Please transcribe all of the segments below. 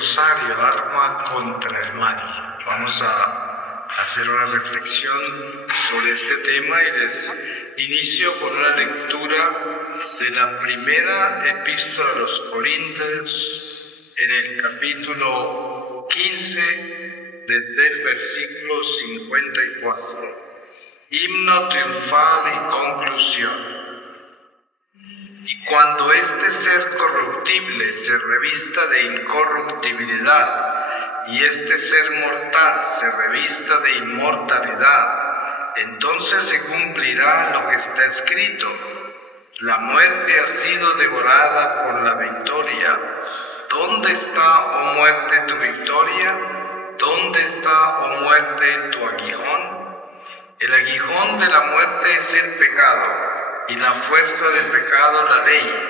rosario, arma contra el mal. Vamos a hacer una reflexión sobre este tema y les inicio con una lectura de la primera epístola a los Corintios, en el capítulo 15, desde el versículo 54. Himno triunfal y conclusión. Y cuando este ser corruptible se revista de incorruptibilidad, y este ser mortal se revista de inmortalidad, entonces se cumplirá lo que está escrito: la muerte ha sido devorada por la victoria. ¿Dónde está, oh muerte, tu victoria? ¿Dónde está, oh muerte, tu aguijón? El aguijón de la muerte es el pecado, y la fuerza del pecado la ley.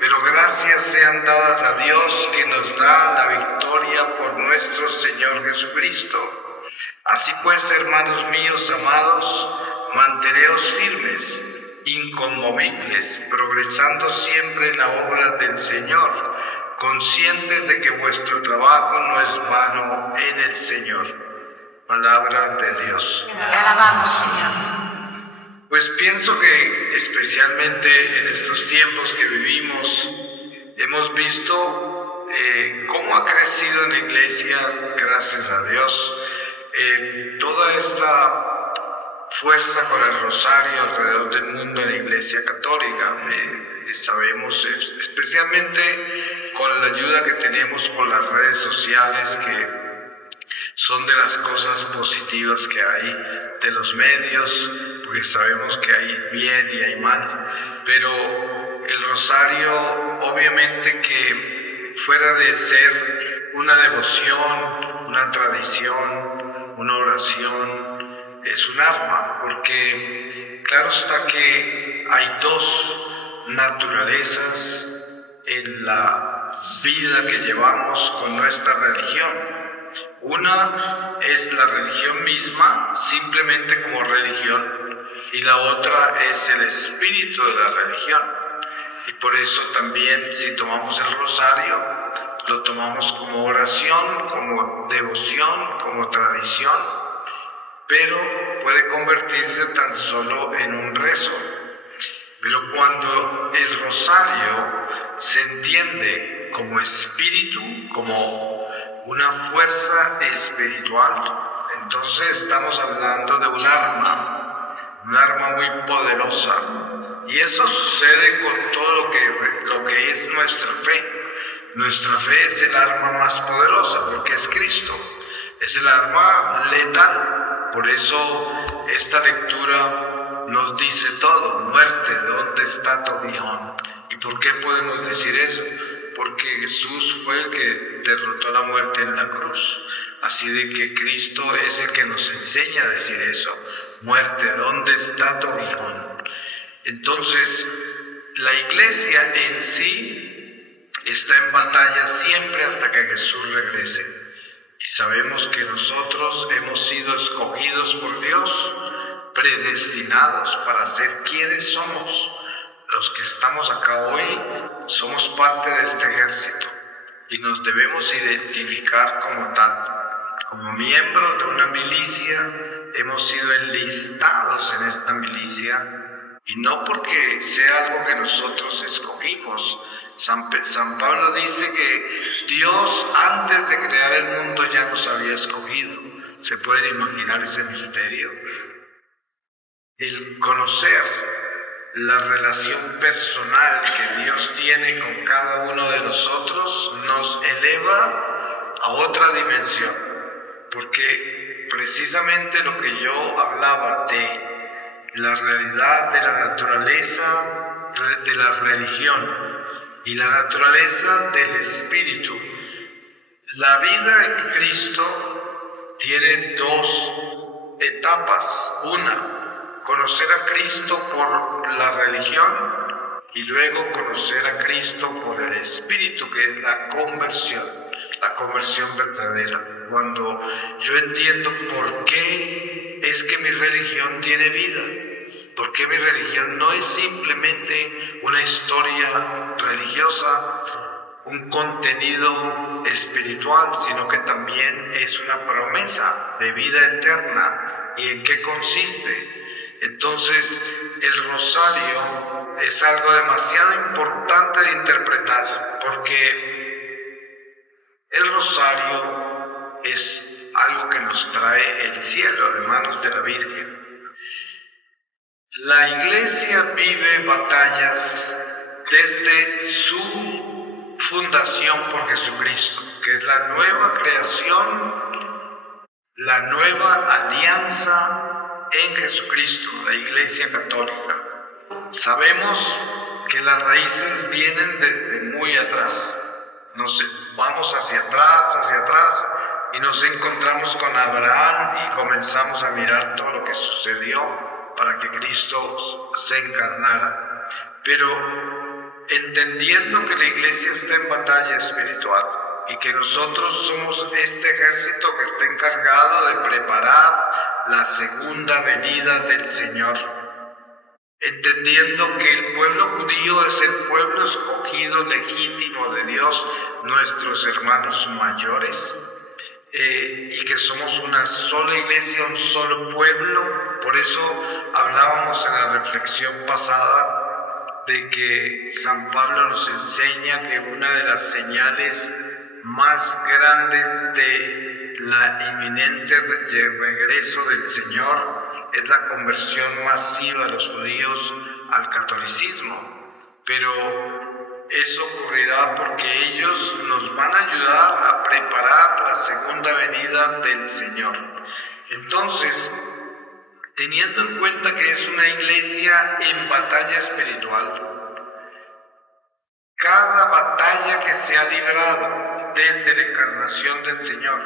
Pero gracias sean dadas a Dios, que nos da la victoria por nuestro Señor Jesucristo. Así pues, hermanos míos amados, manteneos firmes, inconmovibles, progresando siempre en la obra del Señor, conscientes de que vuestro trabajo no es vano en el Señor. Palabra de Dios. Te alabamos, Señor. Pues pienso que especialmente en estos tiempos que vivimos, hemos visto cómo ha crecido en la Iglesia, gracias a Dios, toda esta fuerza con el rosario alrededor del mundo en la Iglesia Católica. Sabemos, especialmente con la ayuda que tenemos por las redes sociales, que son de las cosas positivas que hay de los medios, porque sabemos que hay bien y hay mal, pero el rosario, obviamente que fuera de ser una devoción, una tradición, una oración, es un arma, porque claro está que hay dos naturalezas en la vida que llevamos con nuestra religión. Una es la religión misma, simplemente como religión, y la otra es el espíritu de la religión. Y por eso también, si tomamos el rosario, lo tomamos como oración, como devoción, como tradición, pero puede convertirse tan solo en un rezo. Pero cuando el rosario se entiende como espíritu, como una fuerza espiritual, entonces estamos hablando de un arma muy poderosa. Y eso sucede con todo lo que es nuestra fe. Nuestra fe es el arma más poderosa, porque es Cristo. Es el arma letal. Por eso esta lectura nos dice todo. Muerte, ¿dónde está tu aguijón? ¿Y por qué podemos decir eso? Porque Jesús fue el que derrotó la muerte en la cruz. Así de que Cristo es el que nos enseña a decir eso. Muerte, ¿dónde está tu aguijón? Entonces, la Iglesia en sí está en batalla siempre hasta que Jesús regrese. Y sabemos que nosotros hemos sido escogidos por Dios, predestinados para ser quienes somos. Los que estamos acá hoy somos parte de este ejército y nos debemos identificar como tal. Como miembros de una milicia hemos sido enlistados en esta milicia, y no porque sea algo que nosotros escogimos. San Pablo dice que Dios, antes de crear el mundo, ya nos había escogido. ¿Se pueden imaginar ese misterio? El conocer la relación personal que Dios tiene con cada uno de nosotros nos eleva a otra dimensión, porque precisamente lo que yo hablaba de la realidad de la naturaleza de la religión y la naturaleza del espíritu. La vida en Cristo tiene dos etapas. Una, conocer a Cristo por la religión, y luego conocer a Cristo por el espíritu, que es la conversión verdadera. Cuando yo entiendo por qué es que mi religión tiene vida, por qué mi religión no es simplemente una historia religiosa, un contenido espiritual, sino que también es una promesa de vida eterna. ¿Y en qué consiste? Entonces, el rosario es algo demasiado importante de interpretar, porque el rosario es algo que nos trae el cielo de manos de la Virgen. La Iglesia vive batallas desde su fundación por Jesucristo, que es la nueva creación, la nueva alianza en Jesucristo, la Iglesia Católica. Sabemos que las raíces vienen desde muy atrás. Vamos hacia atrás, y nos encontramos con Abraham y comenzamos a mirar todo lo que sucedió para que Cristo se encarnara. Pero entendiendo que la Iglesia está en batalla espiritual y que nosotros somos este ejército que está encargado de preparar la segunda venida del Señor, entendiendo que el pueblo judío es el pueblo escogido legítimo de Dios, nuestros hermanos mayores, y que somos una sola iglesia, un solo pueblo. Por eso hablábamos en la reflexión pasada de que San Pablo nos enseña que una de las señales más grandes de la inminente regreso del Señor es la conversión masiva de los judíos al catolicismo. Pero eso ocurrirá porque ellos nos van a ayudar a preparar la segunda venida del Señor. Entonces, teniendo en cuenta que es una iglesia en batalla espiritual, cada batalla que se ha librado desde la encarnación del Señor,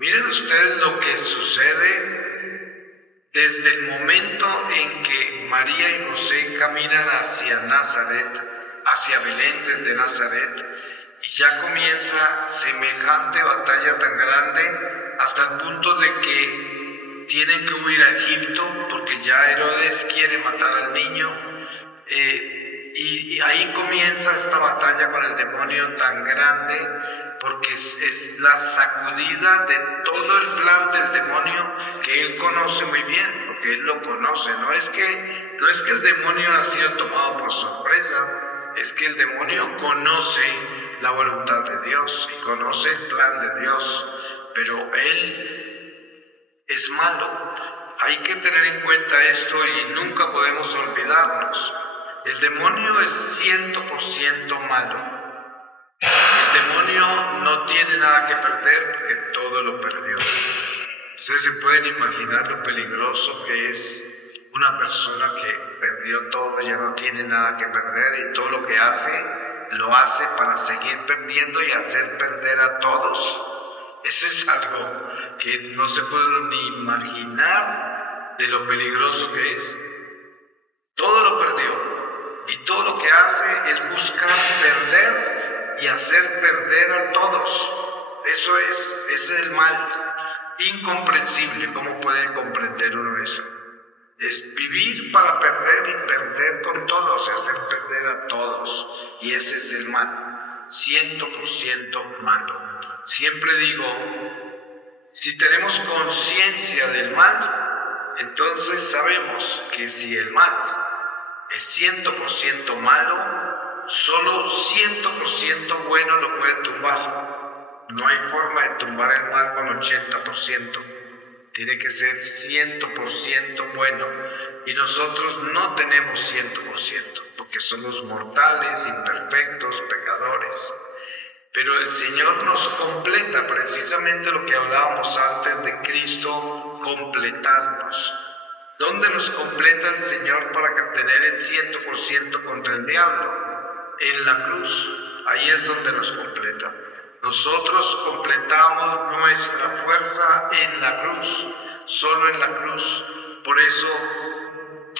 miren ustedes lo que sucede desde el momento en que María y José caminan hacia Nazaret, hacia Belén desde Nazaret, y ya comienza semejante batalla tan grande hasta el punto de que tienen que huir a Egipto porque ya Herodes quiere matar al niño, y ahí comienza esta batalla con el demonio tan grande, porque es la sacudida de todo el plan del demonio que él conoce muy bien, porque él lo conoce. No es que el demonio ha sido tomado por sorpresa, es que el demonio conoce la voluntad de Dios y conoce el plan de Dios, pero él es malo. Hay que tener en cuenta esto y nunca podemos olvidarnos. El demonio es 100% malo. El demonio no tiene nada que perder porque todo lo perdió. Ustedes se pueden imaginar lo peligroso que es una persona que perdió todo, ya no tiene nada que perder, y todo lo que hace, lo hace para seguir perdiendo y hacer perder a todos. Eso es algo que no se puede ni imaginar de lo peligroso que es. Todo lo perdió, y todo lo que hace es buscar perder y hacer perder a todos. Ese es el mal. Incomprensible. ¿Cómo puede comprender uno eso? Es vivir para perder y perder con todos, y hacer perder a todos. Y ese es el mal, 100% malo. Siempre digo, si tenemos conciencia del mal, entonces sabemos que si el mal es 100% malo, solo 100% bueno lo puede tumbar. No hay forma de tumbar el mal con 80%. Tiene que ser 100% bueno. Y nosotros no tenemos 100%, porque somos mortales, imperfectos, pecadores. Pero el Señor nos completa, precisamente lo que hablábamos antes de Cristo, completarnos. ¿Dónde nos completa el Señor para tener el 100% contra el diablo? En la cruz. Ahí es donde nos completa. Nosotros completamos nuestra fuerza en la cruz, solo en la cruz. Por eso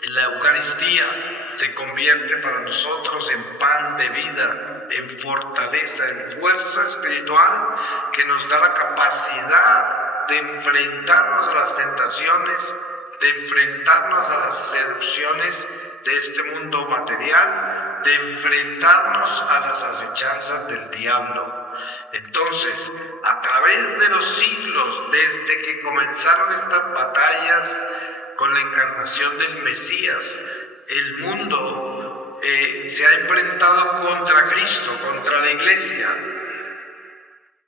la Eucaristía se convierte para nosotros en pan de vida, en fortaleza, en fuerza espiritual que nos da la capacidad de enfrentarnos a las tentaciones, de enfrentarnos a las seducciones de este mundo material, de enfrentarnos a las acechanzas del diablo. Entonces, a través de los siglos, desde que comenzaron estas batallas con la encarnación del Mesías, el mundo se ha enfrentado contra Cristo, contra la Iglesia.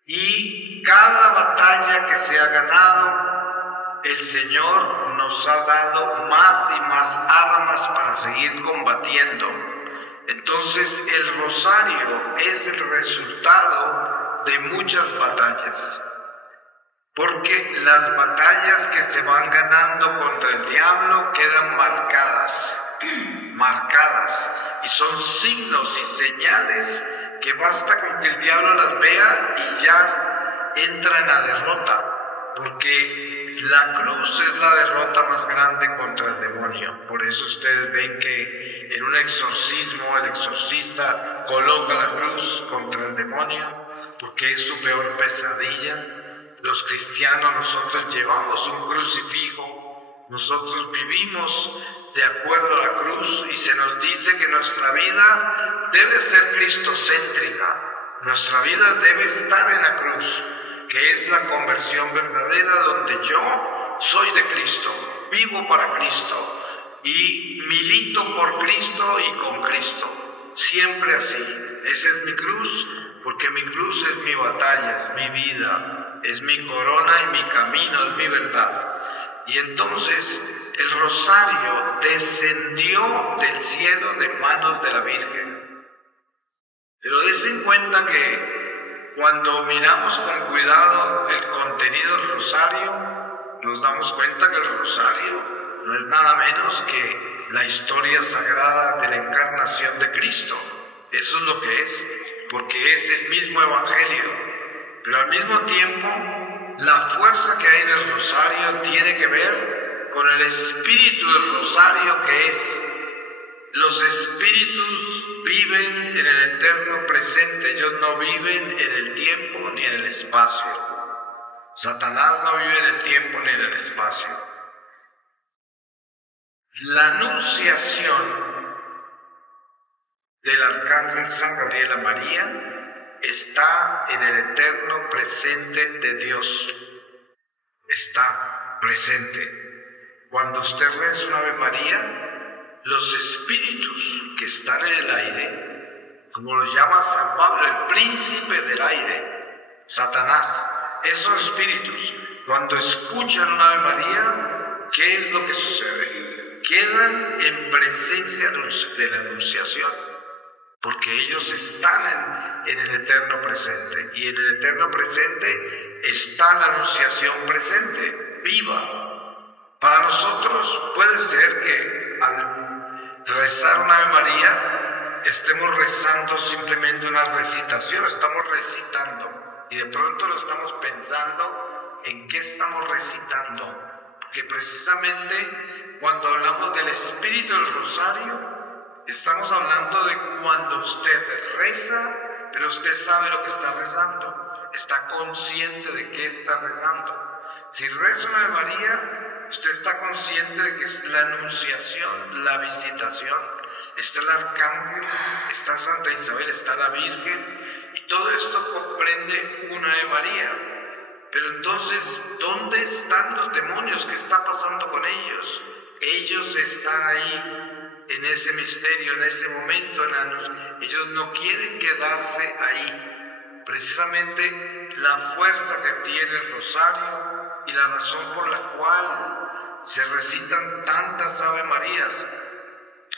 Y cada batalla que se ha ganado, el Señor nos ha dado más y más armas para seguir combatiendo. Entonces el rosario es el resultado de muchas batallas, porque las batallas que se van ganando contra el diablo quedan marcadas, y son signos y señales que basta con que el diablo las vea y ya entra en la derrota, porque la cruz es la derrota más grande contra el demonio. Por eso ustedes ven que en un exorcismo el exorcista coloca la cruz contra el demonio, porque es su peor pesadilla. Los cristianos, nosotros llevamos un crucifijo, nosotros vivimos de acuerdo a la cruz, y se nos dice que nuestra vida debe ser cristocéntrica, nuestra vida debe estar en la cruz, que es la conversión verdadera, donde yo soy de Cristo, vivo para Cristo y milito por Cristo y con Cristo, siempre así. Esa es mi cruz, porque mi cruz es mi batalla, es mi vida, es mi corona y mi camino, es mi verdad. Y entonces el rosario descendió del cielo de manos de la Virgen. Pero des en cuenta que cuando miramos con cuidado el contenido del rosario, nos damos cuenta que el rosario no es nada menos que la historia sagrada de la encarnación de Cristo. Eso es lo que es, porque es el mismo evangelio. Pero al mismo tiempo, la fuerza que hay en el rosario tiene que ver con el espíritu del rosario, que es: los espíritus viven en el eterno presente, ellos no viven en el tiempo ni en el espacio. Satanás no vive en el tiempo ni en el espacio. La anunciación del arcángel San Gabriel a María está en el eterno presente de Dios. Está presente. Cuando usted reza una Ave María, los espíritus que están en el aire, como lo llama San Pablo, el príncipe del aire, Satanás, esos espíritus, cuando escuchan una Ave María, ¿qué es lo que sucede? Quedan en presencia de la Anunciación, porque ellos están en el eterno presente, y en el eterno presente está la Anunciación presente, viva. Para nosotros puede ser que al rezar una Ave María estemos rezando simplemente una recitación, estamos recitando, y de pronto lo estamos pensando en qué estamos recitando, porque precisamente cuando hablamos del espíritu del rosario, estamos hablando de cuando usted reza, pero usted sabe lo que está rezando, está consciente de qué está rezando. Si reza una Ave María, usted está consciente de que es la anunciación, la visitación, está el arcángel, está Santa Isabel, está la Virgen, y todo esto comprende una Ave María. Pero entonces, ¿dónde están los demonios? ¿Qué está pasando con ellos? Ellos están ahí, en ese misterio, en ese momento, ellos no quieren quedarse ahí. Precisamente la fuerza que tiene el rosario y la razón por la cual se recitan tantas Ave Marías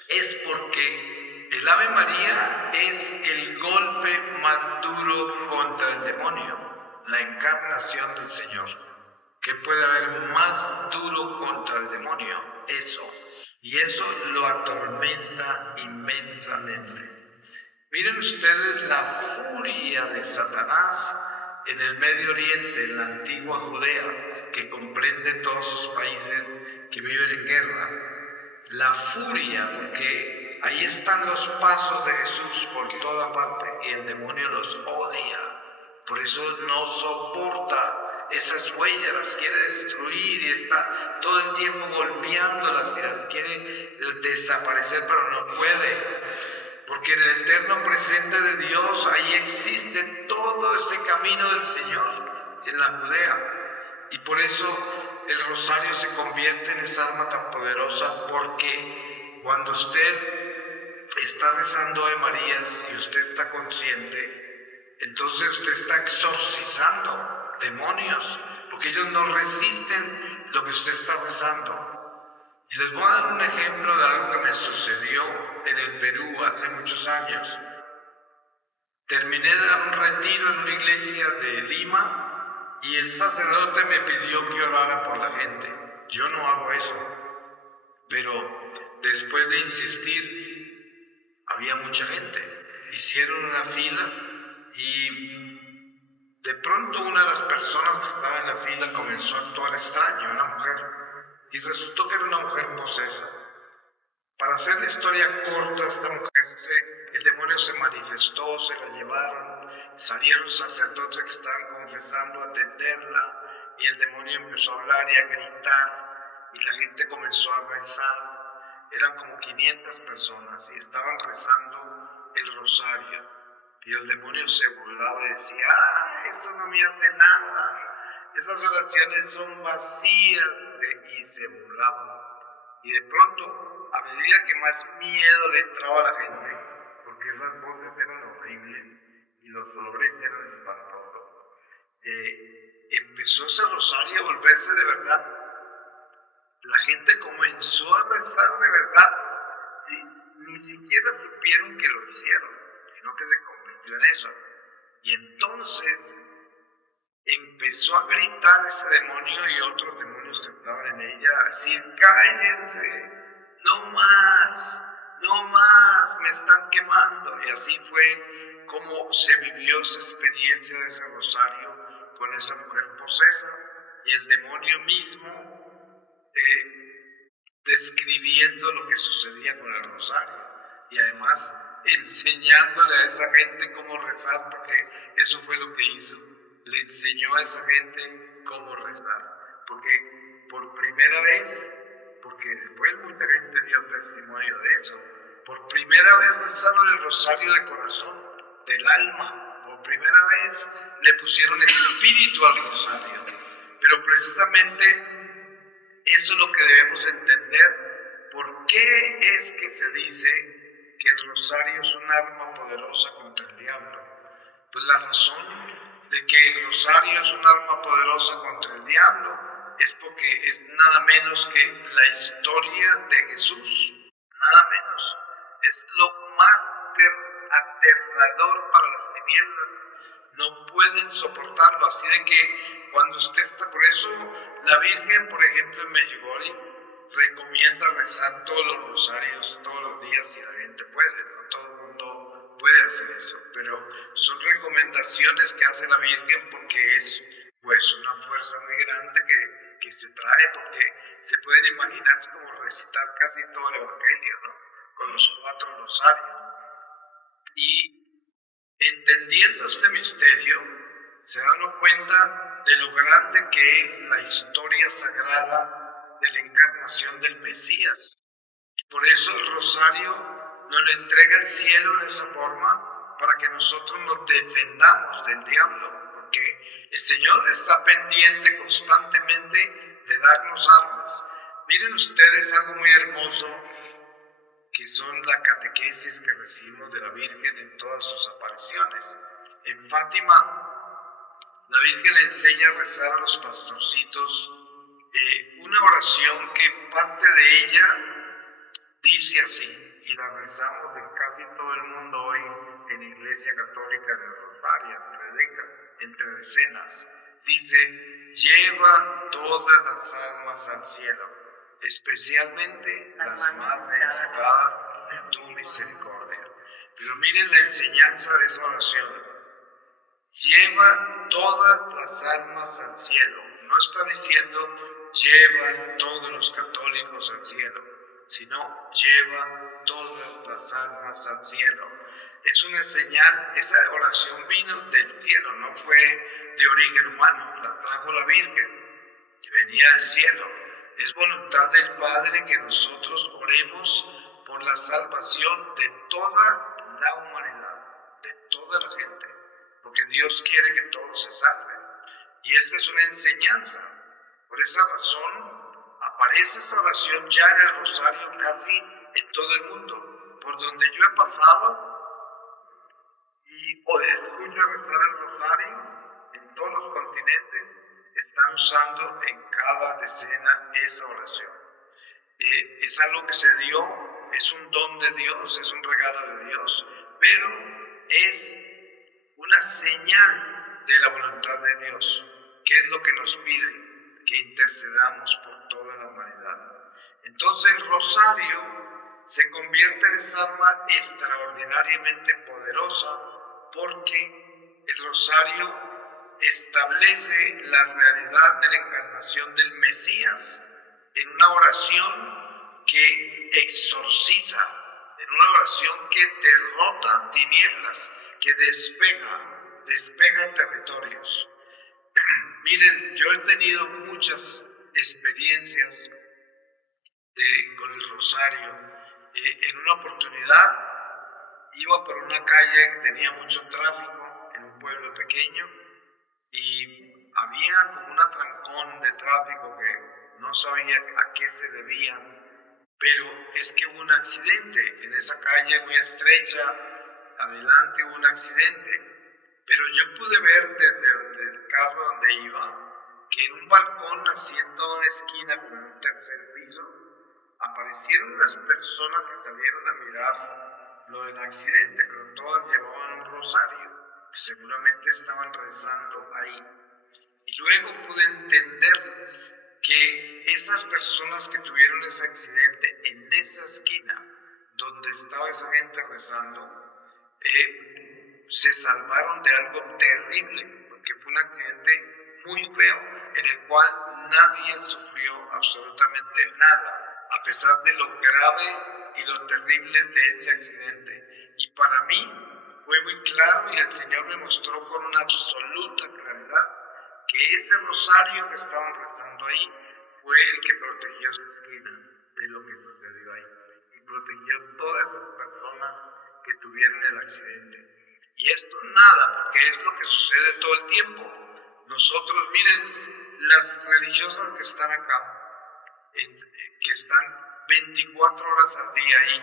es porque el Ave María es el golpe más duro contra el demonio, la encarnación del Señor. ¿Qué puede haber más duro contra el demonio? Eso. Y eso lo atormenta inmensamente. Miren ustedes la furia de Satanás en el Medio Oriente, en la antigua Judea, que comprende todos los países que viven en guerra. La furia, porque ahí están los pasos de Jesús por toda parte y el demonio los odia. Por eso no soporta esas huellas, las quiere destruir y está todo el tiempo golpeándolas y las quiere desaparecer, pero no puede. porque en el eterno presente de Dios ahí existe todo ese camino del Señor en la Judea. Y por eso el rosario se convierte en esa arma tan poderosa, porque cuando usted está rezando Ave Marías y usted está consciente, entonces usted está exorcizando demonios, porque ellos no resisten lo que usted está rezando. Y les voy a dar un ejemplo de algo que me sucedió en el Perú hace muchos años. Terminé de dar un retiro en una iglesia de Lima y el sacerdote me pidió que orara por la gente. Yo no hago eso, pero después de insistir, había mucha gente. Hicieron una fila y de pronto una de las personas que estaba en la fila comenzó a actuar extraño, una mujer. Y resultó que era una mujer posesa. Para hacer la historia corta, esta mujer, el demonio se manifestó, se la llevaron, salieron los sacerdotes que estaban confesando a atenderla, y el demonio empezó a hablar y a gritar, y la gente comenzó a rezar. Eran como 500 personas, y estaban rezando el rosario. Y el demonio se burlaba y decía, eso no me hace nada. Esas oraciones son vacías, y se burlaban. Y de pronto, a medida que más miedo le entraba a la gente, porque esas voces eran horribles y los olores eran espantosos, empezó ese rosario a volverse de verdad. La gente comenzó a rezar de verdad, ¿sí? Ni siquiera supieron que lo hicieron, sino que se convirtió en eso. Y entonces empezó a gritar ese demonio y otros demonios que estaban en ella, a decir, cállense, no más, me están quemando. Y así fue como se vivió esa experiencia de ese rosario con esa mujer posesa, y el demonio mismo describiendo lo que sucedía con el rosario, y además enseñándole a esa gente cómo rezar, porque eso fue lo que hizo. Le enseñó a esa gente cómo rezar, porque por primera vez, porque después mucha gente dio testimonio de eso, por primera vez rezaron el rosario de corazón, del alma, por primera vez le pusieron espíritu al rosario. Pero precisamente eso es lo que debemos entender. ¿Por qué es que se dice que el rosario es un arma poderosa contra el diablo? Pues la razón de que el rosario es un arma poderosa contra el diablo es porque es nada menos que la historia de Jesús, nada menos. Es lo más aterrador para las tinieblas. No pueden soportarlo, así de que cuando usted está, por eso la Virgen, por ejemplo, en Medjugorje recomienda rezar todos los rosarios todos los días si la gente puede, no todo el mundo puede hacer eso, pero son recomendaciones que hace la Virgen porque es pues una fuerza muy grande que se trae, porque se pueden imaginar como recitar casi todo el Evangelio, ¿no? Con los 4 rosarios. Y entendiendo este misterio, se dan cuenta de lo grande que es la historia sagrada de la encarnación del Mesías. Por eso el rosario nos lo entrega el cielo de esa forma, para que nosotros nos defendamos del diablo, porque el Señor está pendiente constantemente de darnos armas. Miren ustedes algo muy hermoso, que son la catequesis que recibimos de la Virgen en todas sus apariciones. En Fátima, la Virgen le enseña a rezar a los pastorcitos una oración que parte de ella dice así, y la rezamos en casi todo el mundo hoy en la Iglesia Católica de Rosario, entre decenas. Dice, lleva todas las almas al cielo, especialmente las más necesitadas de tu misericordia. Pero miren la enseñanza de esa oración. Lleva todas las almas al cielo. No está diciendo llevan todos los católicos al cielo, sino lleva todas las almas al cielo. Es una señal, esa oración vino del cielo, no fue de origen humano, la trajo la Virgen, que venía del cielo. Es voluntad del Padre que nosotros oremos por la salvación de toda la humanidad, de toda la gente, porque Dios quiere que todos se salven. Y esta es una enseñanza. Por esa razón aparece esa oración ya en el rosario casi en todo el mundo. Por donde yo he pasado y escucho rezar el rosario, en todos los continentes están usando en cada decena esa oración. Es algo que se dio, es un don de Dios, es un regalo de Dios, pero es una señal de la voluntad de Dios. ¿Qué es lo que nos pide? Que intercedamos por toda la humanidad. Entonces el rosario se convierte en esa arma extraordinariamente poderosa porque el rosario establece la realidad de la encarnación del Mesías en una oración que exorciza, en una oración que derrota tinieblas, que despeja territorios. Miren, yo he tenido muchas experiencias con el rosario. En una oportunidad iba por una calle que tenía mucho tráfico en un pueblo pequeño y había como un atrancón de tráfico que no sabía a qué se debía, pero es que hubo un accidente en esa calle muy estrecha, adelante hubo un accidente. Pero yo pude ver desde el carro donde iba que en un balcón, así en toda una esquina, como en un tercer piso, aparecieron unas personas que salieron a mirar lo del accidente, pero todas llevaban un rosario, que seguramente estaban rezando ahí. Y luego pude entender que esas personas que tuvieron ese accidente en esa esquina, donde estaba esa gente rezando, se salvaron de algo terrible, porque fue un accidente muy feo, en el cual nadie sufrió absolutamente nada, a pesar de lo grave y lo terrible de ese accidente. Y para mí fue muy claro y el Señor me mostró con una absoluta claridad que ese rosario que estaban rezando ahí fue el que protegió esa esquina de lo que sucedió ahí y protegió todas esas personas que tuvieron el accidente. Y esto nada, porque es lo que sucede todo el tiempo. Nosotros, miren, las religiosas que están acá, que están 24 horas al día ahí,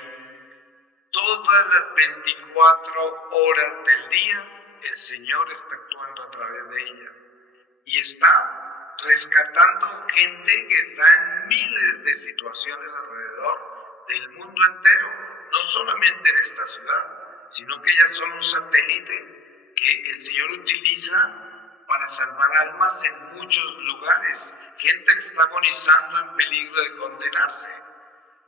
todas las 24 horas del día, el Señor está actuando a través de ellas. Y está rescatando gente que está en miles de situaciones alrededor del mundo entero, no solamente en esta ciudad, sino que ellas son un satélite que el Señor utiliza para salvar almas en muchos lugares, gente que está agonizando en peligro de condenarse.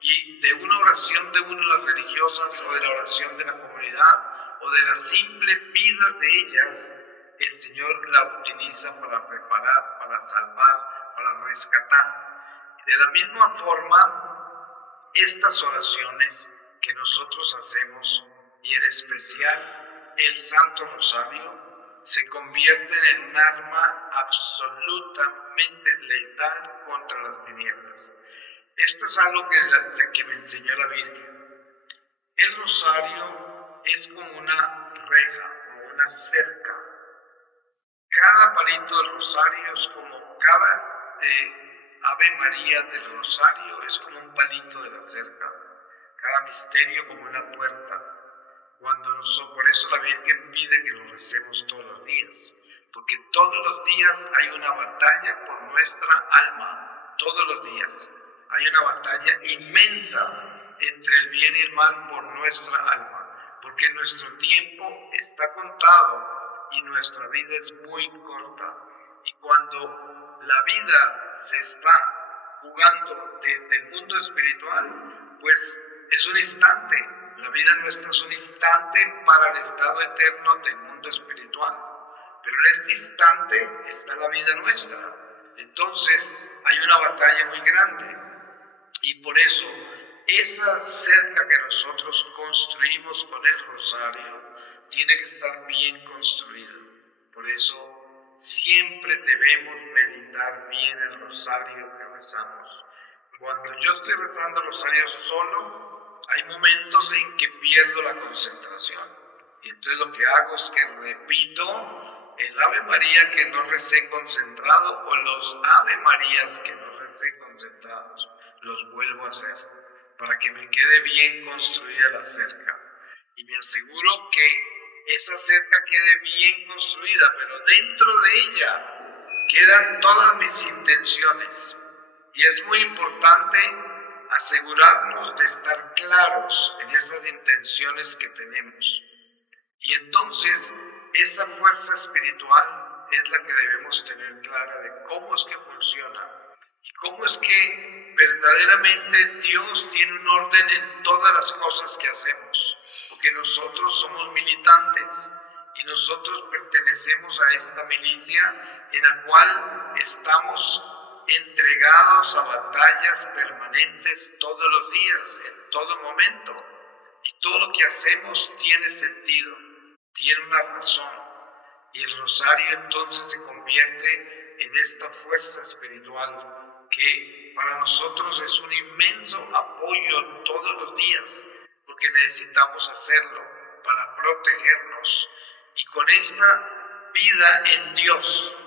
Y de una oración de una de las religiosas o de la oración de la comunidad o de la simple vida de ellas, el Señor la utiliza para preparar, para salvar, para rescatar. De la misma forma, estas oraciones que nosotros hacemos, y en especial el Santo Rosario, se convierten en un arma absolutamente letal contra las tinieblas. Esto es algo que me enseñó la Virgen. El rosario es como una reja, como una cerca. Cada palito del rosario es como cada Ave María del rosario es como un palito de la cerca. Cada misterio como una puerta. Por eso la Virgen pide que lo recemos todos los días. Porque todos los días hay una batalla por nuestra alma. Todos los días. Hay una batalla inmensa entre el bien y el mal por nuestra alma, porque nuestro tiempo está contado y nuestra vida es muy corta. Y cuando la vida se está jugando desde el mundo espiritual, pues es un instante. La vida nuestra es un instante para el estado eterno del mundo espiritual. Pero en este instante está la vida nuestra. Entonces hay una batalla muy grande. Y por eso, esa cerca que nosotros construimos con el rosario tiene que estar bien construida. Por eso, siempre debemos meditar bien el rosario que rezamos. Cuando yo estoy rezando el rosario solo, hay momentos en que pierdo la concentración. Y entonces lo que hago es que repito el Ave María que no recé concentrado o los Ave Marías que no recé concentrados. Los vuelvo a hacer para que me quede bien construida la cerca. Y me aseguro que esa cerca quede bien construida, pero dentro de ella quedan todas mis intenciones. Y es muy importante asegurarnos de estar claros en esas intenciones que tenemos. Y entonces esa fuerza espiritual es la que debemos tener clara de cómo es que funciona y cómo es que verdaderamente Dios tiene un orden en todas las cosas que hacemos, porque nosotros somos militantes y nosotros pertenecemos a esta milicia en la cual estamos entregados a batallas permanentes todos los días, en todo momento. Y todo lo que hacemos tiene sentido, tiene una razón. Y el rosario entonces se convierte en esta fuerza espiritual que para nosotros es un inmenso apoyo todos los días, porque necesitamos hacerlo para protegernos. Y con esta vida en Dios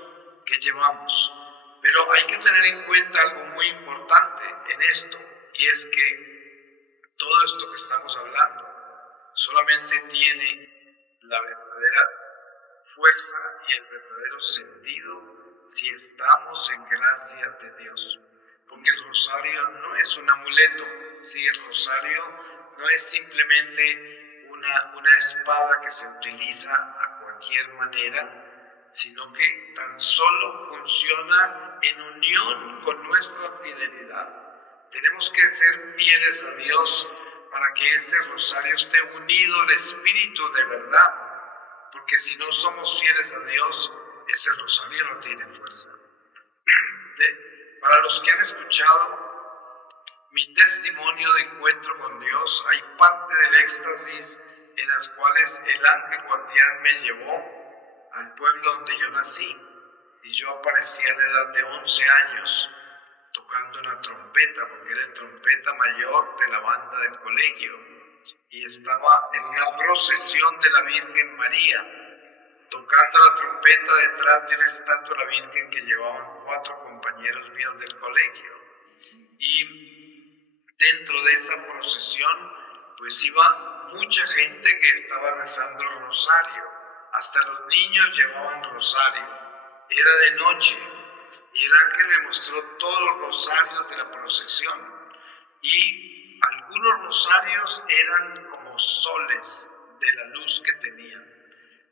que llevamos. Pero hay que tener en cuenta algo muy importante en esto, y es que todo esto que estamos hablando solamente tiene la verdadera fuerza y el verdadero sentido si estamos en gracia de Dios. Porque el rosario no es un amuleto, ¿sí? El rosario no es simplemente una espada que se utiliza a cualquier manera, sino que tan solo funciona en unión con nuestra fidelidad. Tenemos que ser fieles a Dios para que ese rosario esté unido al Espíritu de verdad, porque si no somos fieles a Dios, ese rosario no tiene fuerza. Para los que han escuchado mi testimonio de encuentro con Dios, hay parte del éxtasis en las cuales el ángel guardián me llevó al pueblo donde yo nací, y yo aparecí a la edad de 11 años tocando una trompeta, porque era el trompeta mayor de la banda del colegio, y estaba en una procesión de la Virgen María, tocando la trompeta detrás de una estatua de la Virgen que llevaban 4 compañeros míos del colegio. Y dentro de esa procesión, pues iba mucha gente que estaba rezando el rosario. Hasta los niños llevaban rosario. Era de noche y el ángel me mostró todos los rosarios de la procesión. Y algunos rosarios eran como soles de la luz que tenían.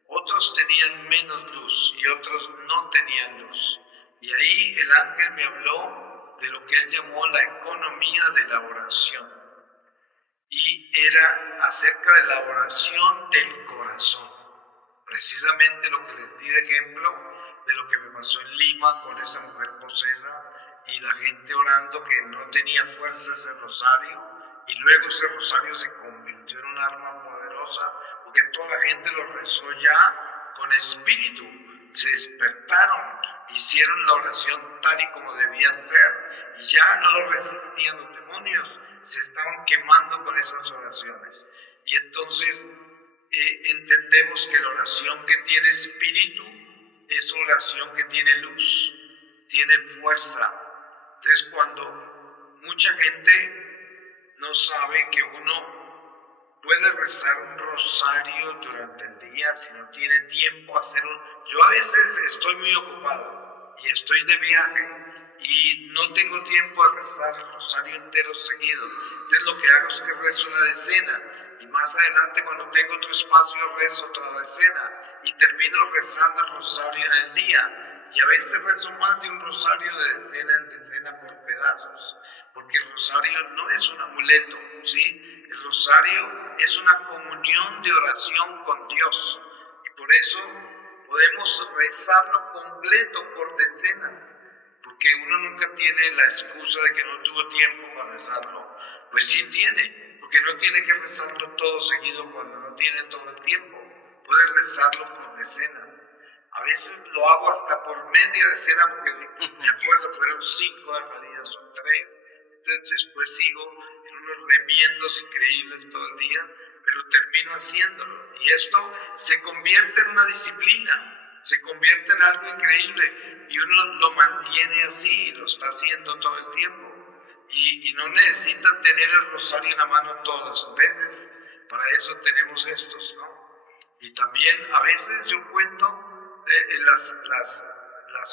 Otros tenían menos luz y otros no tenían luz. Y ahí el ángel me habló de lo que él llamó la economía de la oración. Y era acerca de la oración del corazón. Precisamente lo que les di de ejemplo de lo que me pasó en Lima con esa mujer posesa y la gente orando que no tenía fuerza ese rosario, y luego ese rosario se convirtió en un arma poderosa porque toda la gente lo rezó ya con espíritu, se despertaron, hicieron la oración tal y como debía ser y ya no lo resistían los demonios, se estaban quemando con esas oraciones. Y entonces entendemos que la oración que tiene espíritu es una oración que tiene luz, tiene fuerza. Entonces cuando mucha gente no sabe que uno puede rezar un rosario durante el día si no tiene tiempo a hacerlo. Yo a veces estoy muy ocupado y estoy de viaje y no tengo tiempo a rezar el rosario entero seguido. Entonces lo que hago es que rezo una decena y más adelante cuando tengo otro espacio rezo otra decena y termino rezando el rosario en el día. Y a veces rezo más de un rosario de decena en decena por pedazos, porque el rosario no es un amuleto, ¿sí? El rosario es una comunión de oración con Dios, y por eso podemos rezarlo completo por decena, porque uno nunca tiene la excusa de que no tuvo tiempo para rezarlo. Pues sí tiene, porque no tiene que rezarlo todo seguido cuando no tiene todo el tiempo, puede rezarlo por decena. A veces lo hago hasta por media decena porque me acuerdo, fueron 5 Ave Marías o 3. Entonces después sigo en unos remiendos increíbles todo el día, pero termino haciéndolo. Y esto se convierte en una disciplina, se convierte en algo increíble y uno lo mantiene así y lo está haciendo todo el tiempo. Y no necesita tener el rosario en la mano todas las veces, para eso tenemos estos, ¿no? Y también a veces yo cuento las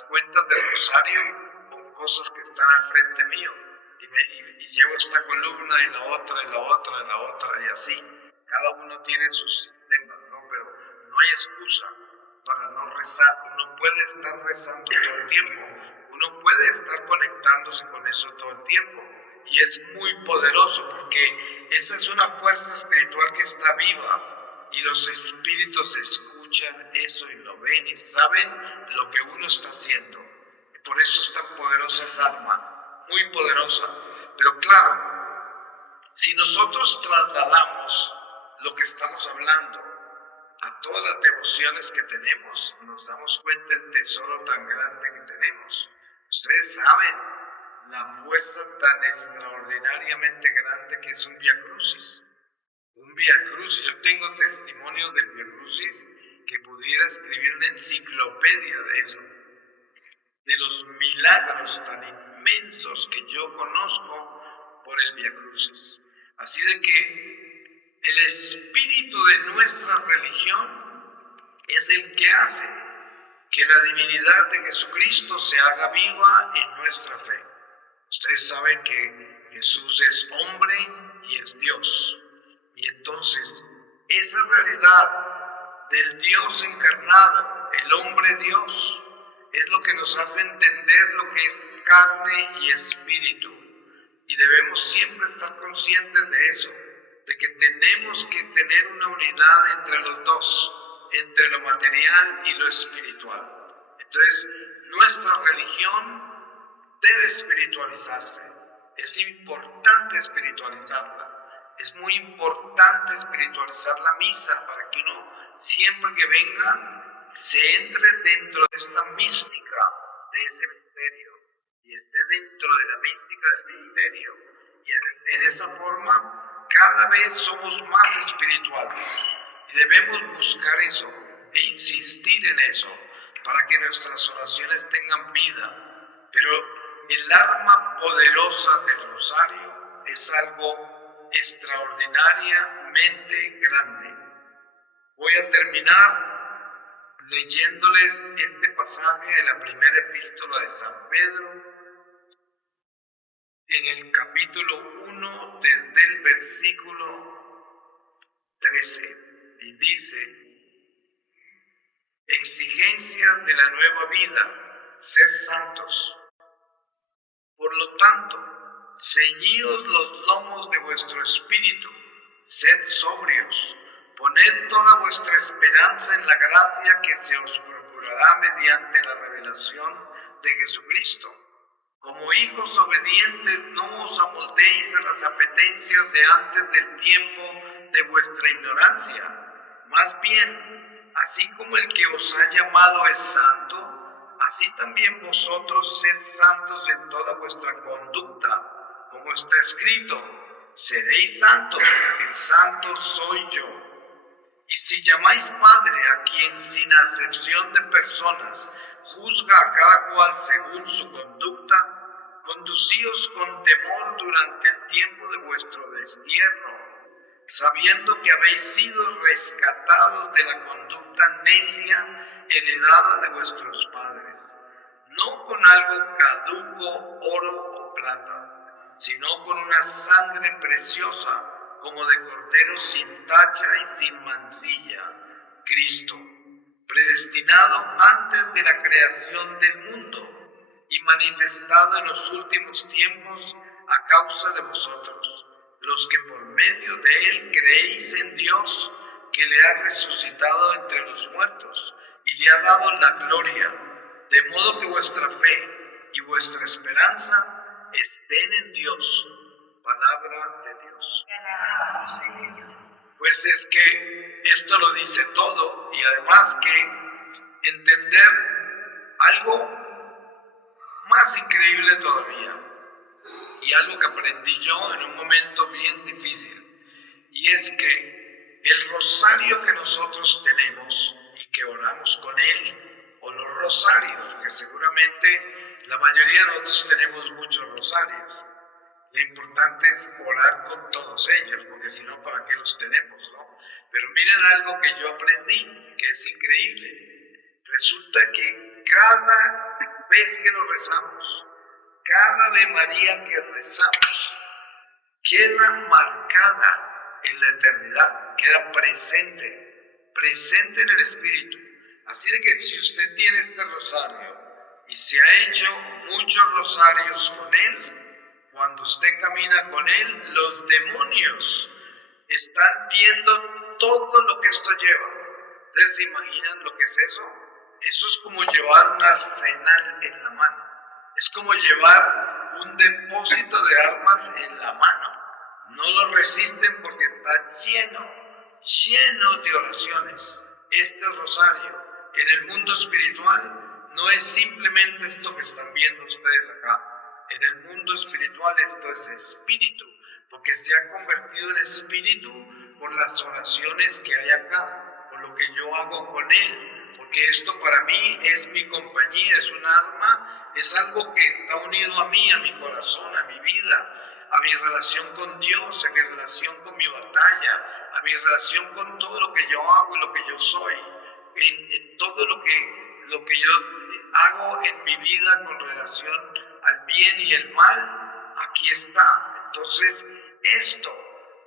cuentas del rosario con cosas que están al frente mío y llevo esta columna y la otra y la otra y la otra y así. Cada uno tiene sus sistemas, ¿no? Pero no hay excusa para no rezar. Uno puede estar rezando todo el tiempo, uno puede estar conectándose con eso todo el tiempo y es muy poderoso porque esa es una fuerza espiritual que está viva. Y los espíritus escuchan eso y lo ven y saben lo que uno está haciendo. Y por eso es tan poderosa esa arma, muy poderosa. Pero claro, si nosotros trasladamos lo que estamos hablando a todas las devociones que tenemos, nos damos cuenta del tesoro tan grande que tenemos. Ustedes saben la fuerza tan extraordinariamente grande que es un Vía Crucis. Un Vía Crucis, yo tengo testimonios del Vía Crucis que pudiera escribir una enciclopedia de eso, de los milagros tan inmensos que yo conozco por el Vía Crucis. Así de que el espíritu de nuestra religión es el que hace que la divinidad de Jesucristo se haga viva en nuestra fe. Ustedes saben que Jesús es hombre y es Dios. Y entonces, esa realidad del Dios encarnado, el hombre Dios, es lo que nos hace entender lo que es carne y espíritu. Y debemos siempre estar conscientes de eso, de que tenemos que tener una unidad entre los dos, entre lo material y lo espiritual. Entonces, nuestra religión debe espiritualizarse. Es importante espiritualizarla. Es muy importante espiritualizar la misa para que uno, siempre que venga, se entre dentro de esta mística de ese misterio y esté dentro de la mística del misterio. Y en esa forma, cada vez somos más espirituales y debemos buscar eso e insistir en eso para que nuestras oraciones tengan vida. Pero el arma poderosa del rosario es algo extraordinariamente grande. Voy a terminar leyéndoles este pasaje de la primera epístola de San Pedro, en el capítulo 1, desde el versículo 13, y dice: exigencias de la nueva vida, ser santos. Por lo tanto, ceñíos los lomos de vuestro espíritu, sed sobrios, poned toda vuestra esperanza en la gracia que se os procurará mediante la revelación de Jesucristo. Como hijos obedientes, no os amoldéis a las apetencias de antes del tiempo de vuestra ignorancia. Más bien, así como el que os ha llamado es santo, así también vosotros sed santos en toda vuestra conducta. Como está escrito, seréis santos, porque santo soy yo. Y si llamáis Padre a quien sin acepción de personas juzga a cada cual según su conducta, conducíos con temor durante el tiempo de vuestro destierro, sabiendo que habéis sido rescatados de la conducta necia heredada de vuestros padres, no con algo caduco, oro o plata, sino con una sangre preciosa, como de cordero sin tacha y sin mancilla, Cristo, predestinado antes de la creación del mundo y manifestado en los últimos tiempos a causa de vosotros, los que por medio de él creéis en Dios, que le ha resucitado entre los muertos y le ha dado la gloria, de modo que vuestra fe y vuestra esperanza estén en Dios. Palabra de Dios. Pues es que esto lo dice todo, y además que entender algo más increíble todavía, y algo que aprendí yo en un momento bien difícil, y es que el rosario que nosotros tenemos y que oramos con él, o los rosarios, que seguramente la mayoría de nosotros tenemos muchos rosarios. Lo importante es orar con todos ellos, porque si no, ¿para qué los tenemos, no? Pero miren algo que yo aprendí, que es increíble. Resulta que cada vez que nos rezamos, cada Ave María que rezamos, queda marcada en la eternidad, queda presente en el Espíritu. Así de que si usted tiene este rosario y se ha hecho muchos rosarios con él, cuando usted camina con él, los demonios están viendo todo lo que esto lleva. ¿Ustedes se imaginan lo que es eso? Eso es como llevar un arsenal en la mano. Es como llevar un depósito de armas en la mano. No lo resisten porque está lleno de oraciones. Este rosario en el mundo espiritual no es simplemente esto que están viendo ustedes acá. En el mundo espiritual esto es espíritu, porque se ha convertido en espíritu por las oraciones que hay acá, por lo que yo hago con él, porque esto para mí es mi compañía, es un alma, es algo que está unido a mí, a mi corazón, a mi vida, a mi relación con Dios, a mi relación con mi batalla, a mi relación con todo lo que yo hago y lo que yo soy, en todo lo que yo hago en mi vida con relación al bien y el mal, aquí está. Entonces, esto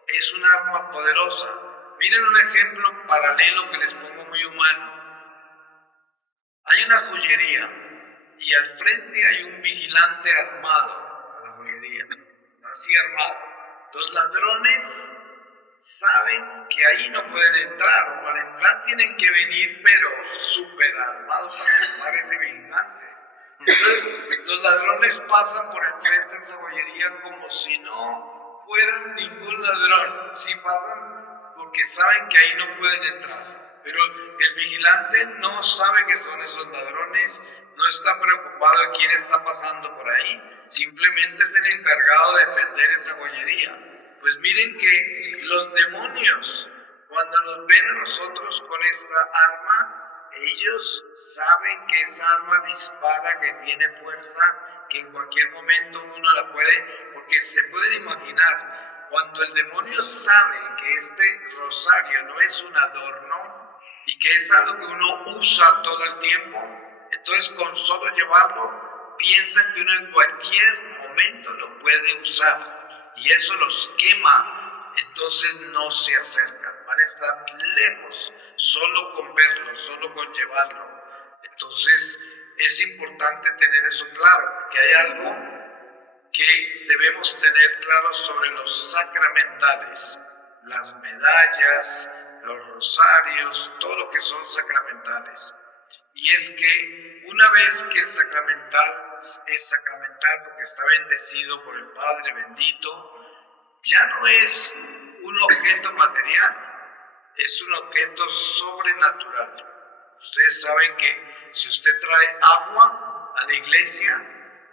es un arma poderosa. Miren un ejemplo paralelo que les pongo muy humano. Hay una joyería y al frente hay un vigilante armado a la joyería, así armado. Los ladrones saben que ahí no pueden entrar, o para entrar tienen que venir, pero súper armados para tomar ese vigilante. Entonces, los ladrones pasan por el frente de esa joyería como si no fueran ningún ladrón. Sí pasan porque saben que ahí no pueden entrar. Pero el vigilante no sabe que son esos ladrones, no está preocupado de quién está pasando por ahí. Simplemente es el encargado de defender esa joyería. Pues miren que los demonios, cuando nos ven a nosotros con esta arma, ellos saben que esa arma dispara, que tiene fuerza, que en cualquier momento uno la puede, porque se pueden imaginar, cuando el demonio sabe que este rosario no es un adorno y que es algo que uno usa todo el tiempo, entonces con solo llevarlo, piensan que uno en cualquier momento lo puede usar y eso los quema, entonces no se acercan, van a estar lejos, solo con verlo, solo con llevarlo. Entonces es importante tener eso claro, que hay algo que debemos tener claro sobre los sacramentales, las medallas, los rosarios, todo lo que son sacramentales. Y es que una vez que el sacramental es sacramental porque está bendecido por el Padre bendito, ya no es un objeto material, es un objeto sobrenatural. Ustedes saben que si usted trae agua a la iglesia,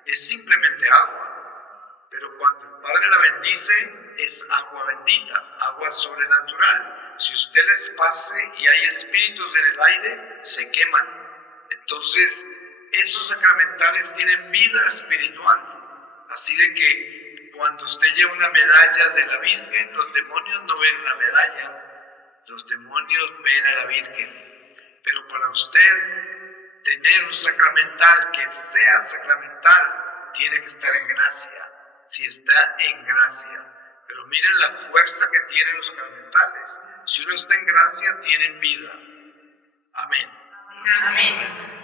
es simplemente agua, pero cuando el Padre la bendice, es agua bendita, agua sobrenatural. Si usted les pase y hay espíritus en el aire, se queman. Entonces, esos sacramentales tienen vida espiritual. Así de que cuando usted lleva una medalla de la Virgen, los demonios no ven una medalla, los demonios ven a la Virgen. Pero para usted tener un sacramental que sea sacramental, tiene que estar en gracia. Si está en gracia. Pero miren la fuerza que tienen los sacramentales. Si uno está en gracia, tienen vida. Amén. Amén.